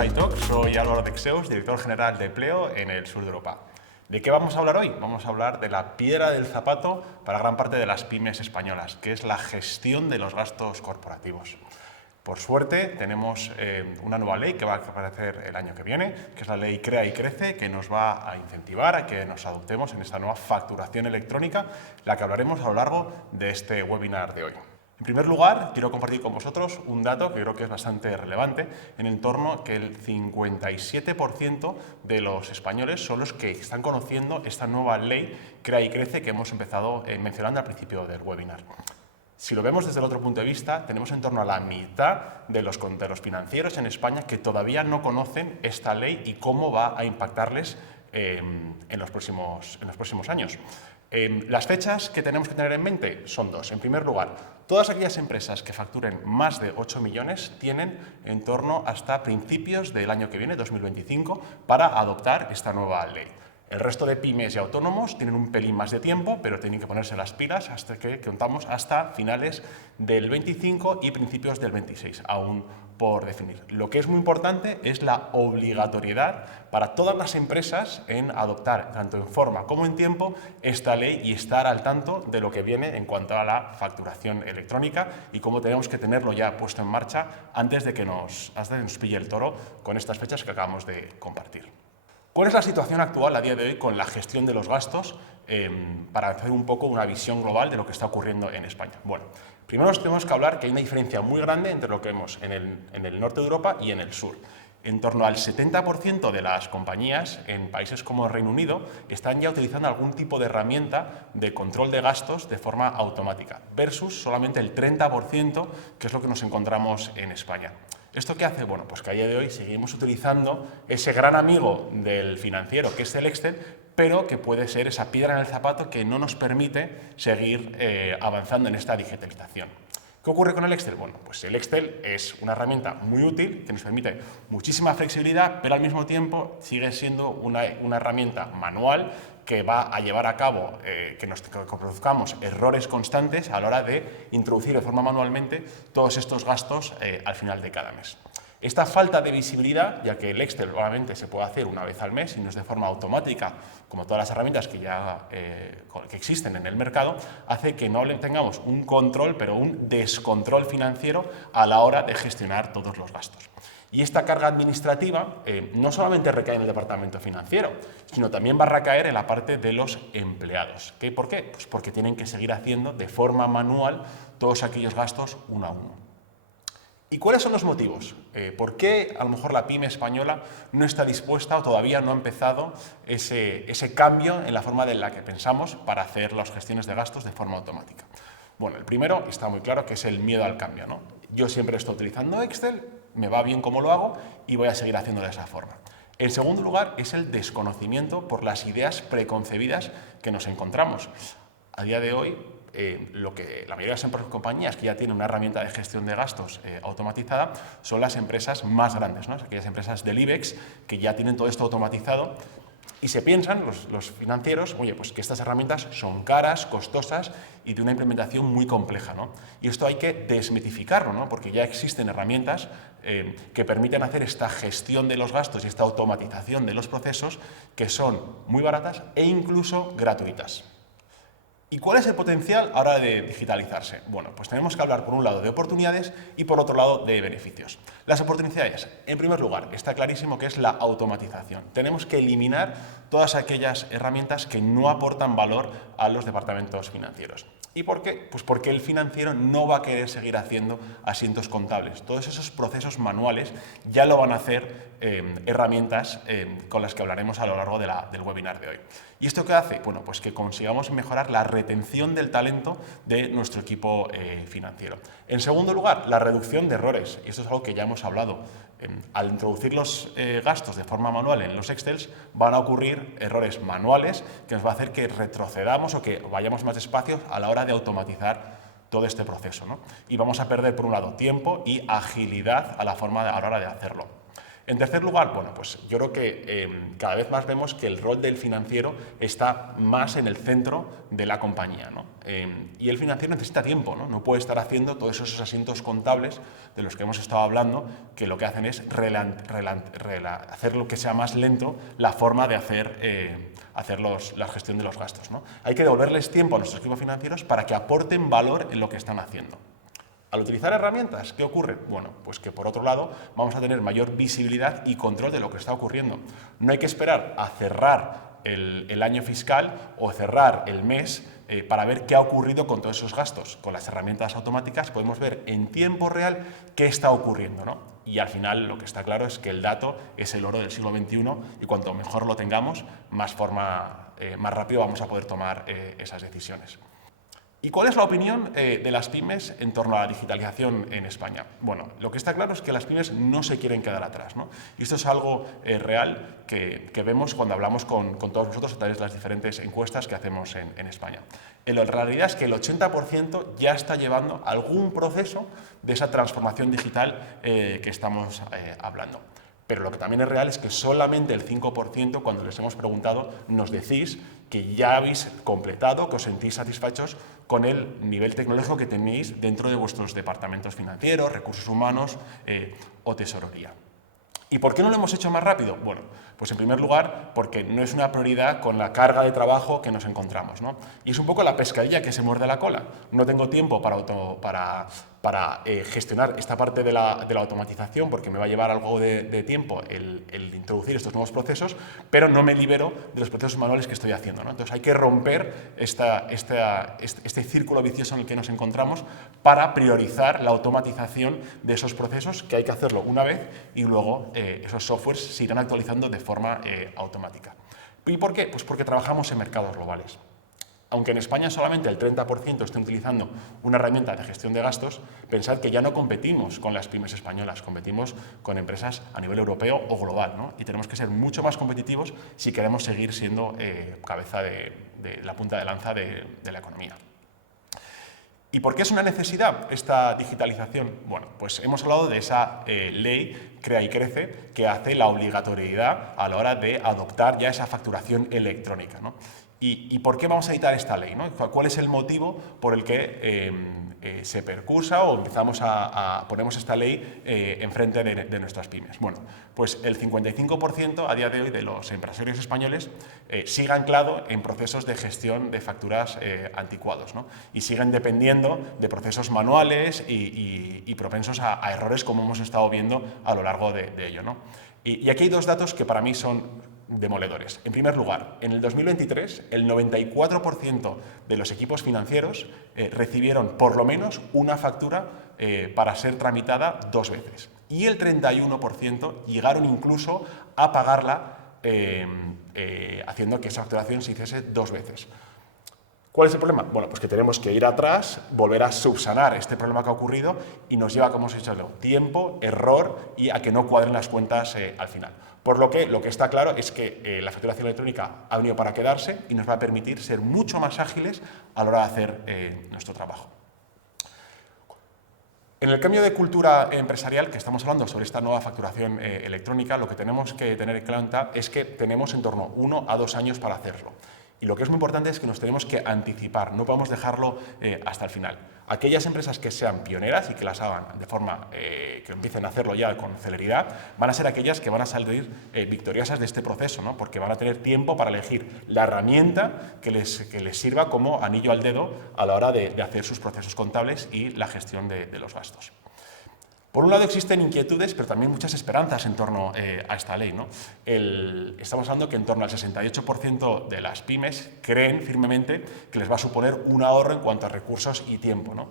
a iTalk, soy Álvaro Dexeus, director general de Pleo en el sur de Europa. ¿De qué vamos a hablar hoy? Vamos a hablar de la piedra del zapato para gran parte de las pymes españolas, que es la gestión de los gastos corporativos. Por suerte tenemos una nueva ley que va a aparecer el año que viene, que es la ley Crea y Crece, que nos va a incentivar a que nos adoptemos en esta nueva facturación electrónica, la que hablaremos a lo largo de este webinar de hoy. En primer lugar, quiero compartir con vosotros un dato que creo que es bastante relevante, en torno a que el 57% de los españoles son los que están conociendo esta nueva ley Crea y Crece que hemos empezado mencionando al principio del webinar. Si lo vemos desde el otro punto de vista, tenemos en torno a la mitad de los financieros en España que todavía no conocen esta ley y cómo va a impactarles en los próximos años. Las fechas que tenemos que tener en mente son dos. En primer lugar, todas aquellas empresas que facturen más de 8 millones tienen en torno hasta principios del año que viene, 2025, para adoptar esta nueva ley. El resto de pymes y autónomos tienen un pelín más de tiempo, pero tienen que ponerse las pilas hasta que contamos hasta finales del 25 y principios del 26, aún por definir. Lo que es muy importante es la obligatoriedad para todas las empresas en adoptar, tanto en forma como en tiempo, esta ley y estar al tanto de lo que viene en cuanto a la facturación electrónica y cómo tenemos que tenerlo ya puesto en marcha antes de que nos pille el toro con estas fechas que acabamos de compartir. ¿Cuál es la situación actual a día de hoy con la gestión de los gastos para hacer un poco una visión global de lo que está ocurriendo en España? Bueno, primero tenemos que hablar que hay una diferencia muy grande entre lo que vemos en el norte de Europa y en el sur. En torno al 70% de las compañías en países como el Reino Unido están ya utilizando algún tipo de herramienta de control de gastos de forma automática, versus solamente el 30%, que es lo que nos encontramos en España. ¿Esto qué hace? Bueno, pues que a día de hoy seguimos utilizando ese gran amigo del financiero, que es el Excel, pero que puede ser esa piedra en el zapato que no nos permite seguir avanzando en esta digitalización. ¿Qué ocurre con el Excel? Bueno, pues el Excel es una herramienta muy útil que nos permite muchísima flexibilidad, pero al mismo tiempo sigue siendo una herramienta manual que va a llevar a cabo que produzcamos errores constantes a la hora de introducir de forma manualmente todos estos gastos al final de cada mes. Esta falta de visibilidad, ya que el Excel obviamente se puede hacer una vez al mes y no es de forma automática, como todas las herramientas que existen en el mercado, hace que no tengamos un control, pero un descontrol financiero a la hora de gestionar todos los gastos. Y esta carga administrativa no solamente recae en el departamento financiero, sino también va a recaer en la parte de los empleados. ¿Por qué? Pues porque tienen que seguir haciendo de forma manual todos aquellos gastos uno a uno. ¿Y cuáles son los motivos? ¿Por qué a lo mejor la pyme española no está dispuesta o todavía no ha empezado ese cambio en la forma en la que pensamos para hacer las gestiones de gastos de forma automática? Bueno, el primero está muy claro que es el miedo al cambio, ¿no? Yo siempre estoy utilizando Excel, me va bien como lo hago y voy a seguir haciendo de esa forma. En segundo lugar es el desconocimiento por las ideas preconcebidas que nos encontramos. A día de hoy, la mayoría de las compañías que ya tienen una herramienta de gestión de gastos automatizada son las empresas más grandes, ¿no? Aquellas empresas del IBEX que ya tienen todo esto automatizado y se piensan los financieros, oye, pues que estas herramientas son caras, costosas y de una implementación muy compleja, ¿no? Y esto hay que desmitificarlo, ¿no? Porque ya existen herramientas que permiten hacer esta gestión de los gastos y esta automatización de los procesos que son muy baratas e incluso gratuitas. ¿Y cuál es el potencial ahora de digitalizarse? Bueno, pues tenemos que hablar por un lado de oportunidades y por otro lado de beneficios. Las oportunidades, en primer lugar, está clarísimo que es la automatización. Tenemos que eliminar todas aquellas herramientas que no aportan valor a los departamentos financieros. ¿Y por qué? Pues porque el financiero no va a querer seguir haciendo asientos contables. Todos esos procesos manuales ya lo van a hacer herramientas con las que hablaremos a lo largo del webinar de hoy. ¿Y esto qué hace? Bueno, pues que consigamos mejorar la retención del talento de nuestro equipo financiero. En segundo lugar, la reducción de errores. Y esto es algo que ya hemos hablado. Al introducir los gastos de forma manual en los Excels, van a ocurrir errores manuales que nos va a hacer que retrocedamos o que vayamos más despacio a la hora de automatizar todo este proceso, ¿no? Y vamos a perder, por un lado, tiempo y agilidad a la hora de hacerlo. En tercer lugar, bueno, pues yo creo que cada vez más vemos que el rol del financiero está más en el centro de la compañía, ¿no? Y el financiero necesita tiempo, ¿no? No puede estar haciendo todos esos asientos contables de los que hemos estado hablando, que lo que hacen es hacer lo que sea más lento la forma de hacer la gestión de los gastos, ¿no? Hay que devolverles tiempo a nuestros equipos financieros para que aporten valor en lo que están haciendo. Al utilizar herramientas, ¿qué ocurre? Bueno, pues que por otro lado vamos a tener mayor visibilidad y control de lo que está ocurriendo. No hay que esperar a cerrar el año fiscal o cerrar el mes para ver qué ha ocurrido con todos esos gastos. Con las herramientas automáticas podemos ver en tiempo real qué está ocurriendo, ¿no? Y al final lo que está claro es que el dato es el oro del siglo XXI y cuanto mejor lo tengamos, más rápido vamos a poder tomar esas decisiones. ¿Y cuál es la opinión de las pymes en torno a la digitalización en España? Bueno, lo que está claro es que las pymes no se quieren quedar atrás, ¿no? Y esto es algo real que vemos cuando hablamos con todos vosotros a través de las diferentes encuestas que hacemos en España. La realidad es que el 80% ya está llevando algún proceso de esa transformación digital que estamos hablando. Pero lo que también es real es que solamente el 5%, cuando les hemos preguntado, nos decís que ya habéis completado, que os sentís satisfechos con el nivel tecnológico que tenéis dentro de vuestros departamentos financieros, recursos humanos o tesorería. ¿Y por qué no lo hemos hecho más rápido? Bueno, pues en primer lugar porque no es una prioridad con la carga de trabajo que nos encontramos, ¿no? Y es un poco la pescadilla que se muerde la cola. No tengo tiempo para gestionar esta parte de la automatización porque me va a llevar algo de tiempo el introducir estos nuevos procesos, pero no me libero de los procesos manuales que estoy haciendo, ¿no? Entonces hay que romper este círculo vicioso en el que nos encontramos para priorizar la automatización de esos procesos, que hay que hacerlo una vez y luego esos softwares se irán actualizando de forma automática. ¿Y por qué? Pues porque trabajamos en mercados globales. Aunque en España solamente el 30% esté utilizando una herramienta de gestión de gastos, pensad que ya no competimos con las pymes españolas, competimos con empresas a nivel europeo o global, ¿no? Y tenemos que ser mucho más competitivos si queremos seguir siendo cabeza de la punta de lanza de la economía. ¿Y por qué es una necesidad esta digitalización? Bueno, pues hemos hablado de esa ley Crea y Crece que hace la obligatoriedad a la hora de adoptar ya esa facturación electrónica, ¿no? ¿Y por qué vamos a editar esta ley, ¿no? ¿Cuál es el motivo por el que se percursa o ponemos esta ley enfrente de nuestras pymes? Bueno, pues el 55% a día de hoy de los empresarios españoles sigue anclado en procesos de gestión de facturas anticuados, ¿no? Y siguen dependiendo de procesos manuales y propensos a errores como hemos estado viendo a lo largo de ello, ¿no? Y aquí hay dos datos que para mí son demoledores. En primer lugar, en el 2023, el 94% de los equipos financieros recibieron por lo menos una factura para ser tramitada 2 veces. Y el 31% llegaron incluso a pagarla haciendo que esa facturación se hiciese 2 veces. ¿Cuál es el problema? Bueno, pues que tenemos que ir atrás, volver a subsanar este problema que ha ocurrido y nos lleva, como os he dicho, tiempo, error y a que no cuadren las cuentas al final. Por lo que está claro es que la facturación electrónica ha venido para quedarse y nos va a permitir ser mucho más ágiles a la hora de hacer nuestro trabajo. En el cambio de cultura empresarial que estamos hablando sobre esta nueva facturación electrónica, lo que tenemos que tener en cuenta es que tenemos en torno a 1 a 2 años para hacerlo. Y lo que es muy importante es que nos tenemos que anticipar, no podemos dejarlo hasta el final. Aquellas empresas que sean pioneras y que las hagan de forma que empiecen a hacerlo ya con celeridad, van a ser aquellas que van a salir victoriosas de este proceso, ¿no? Porque van a tener tiempo para elegir la herramienta que les sirva como anillo al dedo a la hora de hacer sus procesos contables y la gestión de los gastos. Por un lado existen inquietudes, pero también muchas esperanzas en torno a esta ley, ¿no? Estamos hablando que en torno al 68% de las pymes creen firmemente que les va a suponer un ahorro en cuanto a recursos y tiempo, ¿no?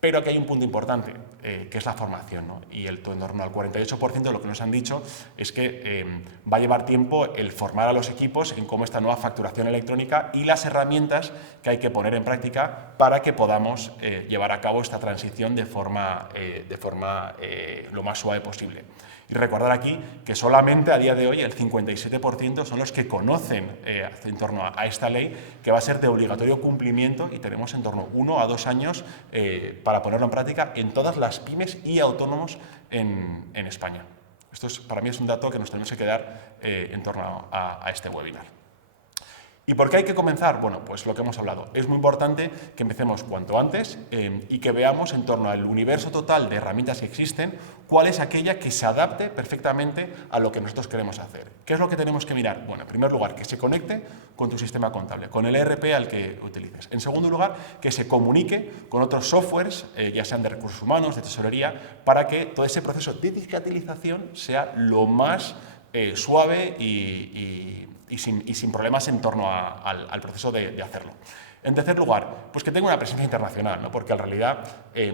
Pero aquí hay un punto importante, que es la formación, ¿no? Y en torno al 48% lo que nos han dicho es que va a llevar tiempo el formar a los equipos en cómo esta nueva facturación electrónica y las herramientas que hay que poner en práctica para que podamos llevar a cabo esta transición de forma lo más suave posible. Y recordar aquí que solamente a día de hoy el 57% son los que conocen en torno a esta ley, que va a ser de obligatorio cumplimiento y tenemos en torno a 1 a 2 años para ponerlo en práctica en todas las pymes y autónomos en España. Esto para mí es un dato que nos tenemos que quedar en torno a este webinar. ¿Y por qué hay que comenzar? Bueno, pues lo que hemos hablado. Es muy importante que empecemos cuanto antes y que veamos en torno al universo total de herramientas que existen, cuál es aquella que se adapte perfectamente a lo que nosotros queremos hacer. ¿Qué es lo que tenemos que mirar? Bueno, en primer lugar, que se conecte con tu sistema contable, con el ERP al que utilices. En segundo lugar, que se comunique con otros softwares, ya sean de recursos humanos, de tesorería, para que todo ese proceso de digitalización sea lo más suave y sin problemas en torno al proceso de hacerlo. En tercer lugar, pues que tenga una presencia internacional, ¿no? Porque en realidad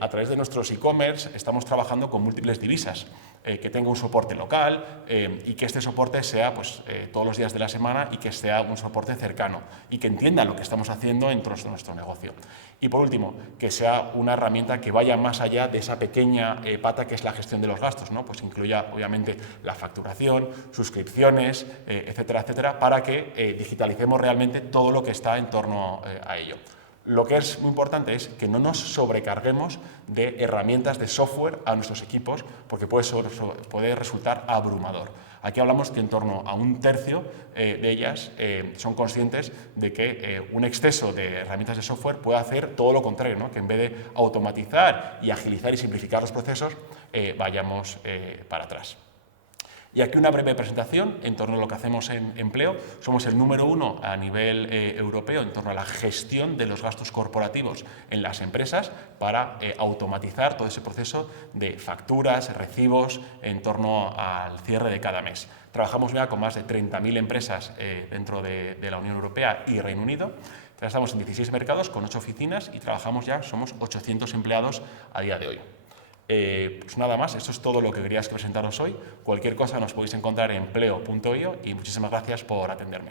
a través de nuestros e-commerce estamos trabajando con múltiples divisas, que tenga un soporte local y que este soporte sea pues, todos los días de la semana y que sea un soporte cercano y que entienda lo que estamos haciendo dentro de nuestro negocio. Y por último, que sea una herramienta que vaya más allá de esa pequeña pata que es la gestión de los gastos, ¿no? Pues incluya obviamente la facturación, suscripciones, etcétera, etcétera, para que digitalicemos realmente todo lo que está en torno a ello. Lo que es muy importante es que no nos sobrecarguemos de herramientas de software a nuestros equipos porque puede resultar abrumador. Aquí hablamos que en torno a un tercio de ellas son conscientes de que un exceso de herramientas de software puede hacer todo lo contrario, ¿no? Que en vez de automatizar y agilizar y simplificar los procesos, vayamos para atrás. Y aquí una breve presentación en torno a lo que hacemos en empleo. Somos el número 1 a nivel europeo en torno a la gestión de los gastos corporativos en las empresas para automatizar todo ese proceso de facturas, recibos en torno al cierre de cada mes. Trabajamos ya con más de 30.000 empresas dentro de la Unión Europea y Reino Unido. Estamos en 16 mercados con 8 oficinas y trabajamos ya, somos 800 empleados a día de hoy. Pues nada más, esto es todo lo que quería presentaros hoy. Cualquier cosa nos podéis encontrar en empleo.io y muchísimas gracias por atenderme.